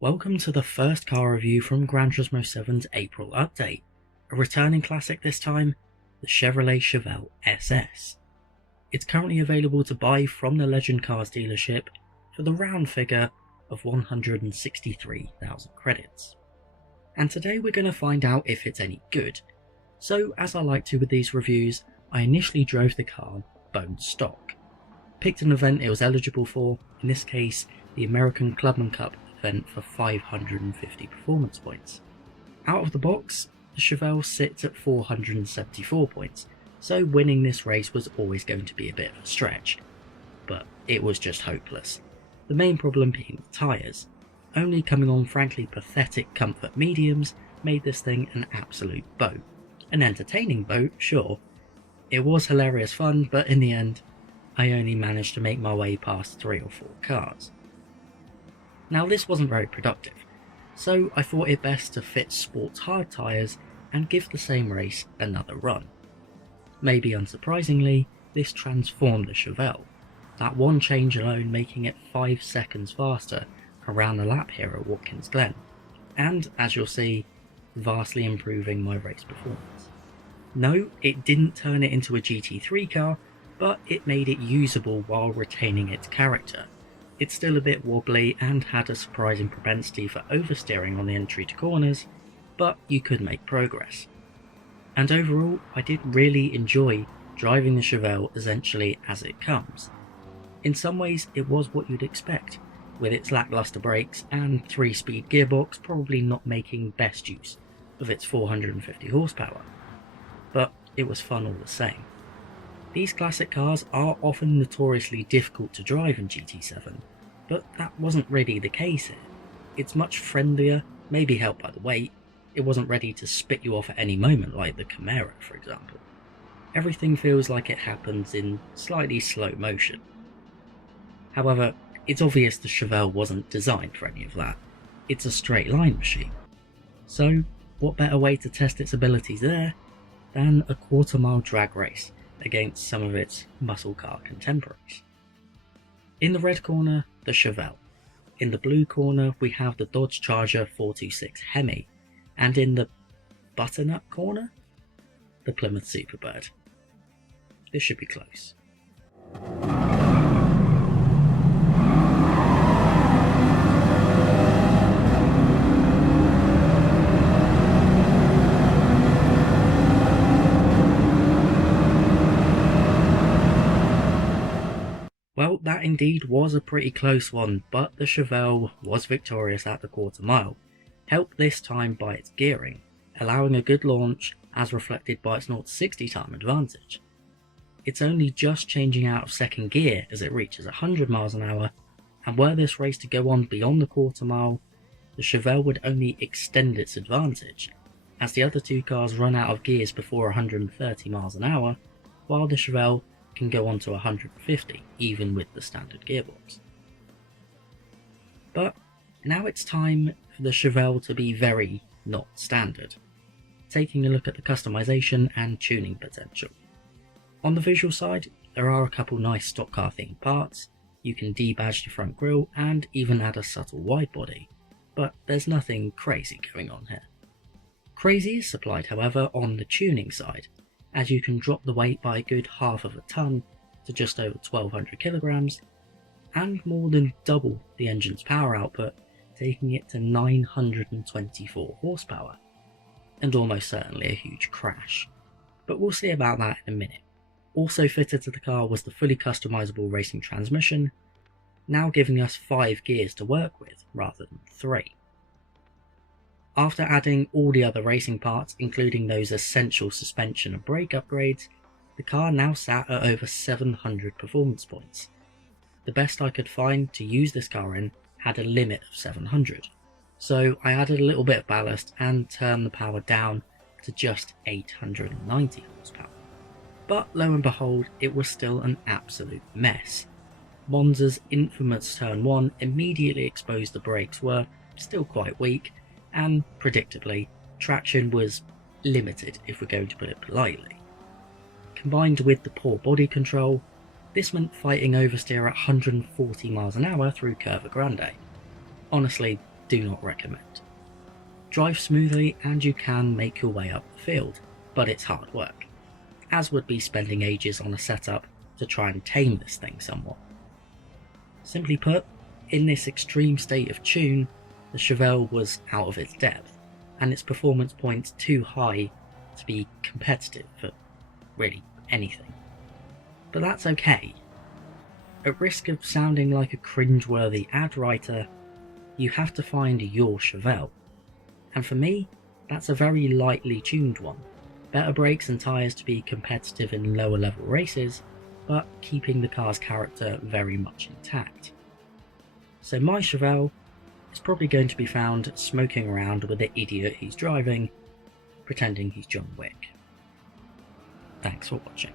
Welcome to the first car review from Gran Turismo 7's April update. A returning classic this time, the Chevrolet Chevelle SS. It's currently available to buy from the Legend Cars dealership for the round figure of 163,000 credits. And today we're going to find out if it's any good. So as I like to with these reviews, I initially drove the car bone stock. Picked an event it was eligible for, in this case the American Clubman Cup event for 550 performance points. Out of the box, the Chevelle sits at 474 points, so winning this race was always going to be a bit of a stretch. But it was just hopeless. The main problem being the tyres. Only coming on frankly pathetic comfort mediums made this thing an absolute boat. An entertaining boat, sure. It was hilarious fun, but in the end, I only managed to make my way past 3 or 4 cars. Now this wasn't very productive, so I thought it best to fit sports hard tyres and give the same race another run. Maybe unsurprisingly, this transformed the Chevelle, that one change alone making it 5 seconds faster around the lap here at Watkins Glen, and as you'll see, vastly improving my race performance. No, it didn't turn it into a GT3 car, but it made it usable while retaining its character. It's still a bit wobbly and had a surprising propensity for oversteering on the entry to corners, but you could make progress. And overall, I did really enjoy driving the Chevelle essentially as it comes. In some ways it was what you'd expect, with its lackluster brakes and 3-speed gearbox probably not making best use of its 450 horsepower. But it was fun all the same. These classic cars are often notoriously difficult to drive in GT7, but that wasn't really the case here. It's much friendlier, maybe helped by the weight. It wasn't ready to spit you off at any moment like the Camaro, for example. Everything feels like it happens in slightly slow motion. However, it's obvious the Chevelle wasn't designed for any of that. It's a straight line machine. So, what better way to test its abilities there than a quarter-mile drag race against some of its muscle car contemporaries. In the red corner, the Chevelle. In the blue corner, we have the Dodge Charger 426 Hemi, and in the butternut corner, the Plymouth Superbird. This should be close. Well, that indeed was a pretty close one, but the Chevelle was victorious at the quarter mile, helped this time by its gearing, allowing a good launch as reflected by its 0-60 time advantage. It's only just changing out of second gear as it reaches 100 miles an hour, and were this race to go on beyond the quarter mile, the Chevelle would only extend its advantage, as the other two cars run out of gears before 130 miles an hour, while the Chevelle can go on to 150 even with the standard gearbox. But now it's time for the Chevelle to be very not standard, taking a look at the customization and tuning potential. On the visual side, there are a couple nice stock car themed parts. You can debadge the front grille and even add a subtle wide body, but there's nothing crazy going on here. Crazy is supplied however on the tuning side, as you can drop the weight by a good half of a ton to just over 1200 kilograms, and more than double the engine's power output, taking it to 924 horsepower, and almost certainly a huge crash. But we'll see about that in a minute. Also fitted to the car was the fully customizable racing transmission, now giving us 5 gears to work with rather than 3. After adding all the other racing parts, including those essential suspension and brake upgrades, the car now sat at over 700 performance points. The best I could find to use this car in had a limit of 700, so I added a little bit of ballast and turned the power down to just 890 horsepower. But lo and behold, it was still an absolute mess. Monza's infamous turn 1 immediately exposed the brakes were still quite weak, and predictably, traction was limited if we're going to put it politely. Combined with the poor body control, this meant fighting oversteer at 140 miles an hour through Curva Grande. Honestly, do not recommend. Drive smoothly and you can make your way up the field, but it's hard work, as would be spending ages on a setup to try and tame this thing somewhat. Simply put, in this extreme state of tune, the Chevelle was out of its depth, and its performance points too high to be competitive for really anything. But that's okay. At risk of sounding like a cringeworthy ad writer, you have to find your Chevelle. And for me, that's a very lightly tuned one. Better brakes and tyres to be competitive in lower level races, but keeping the car's character very much intact. So my Chevelle is probably going to be found smoking around with the idiot he's driving, pretending he's John Wick. Thanks for watching.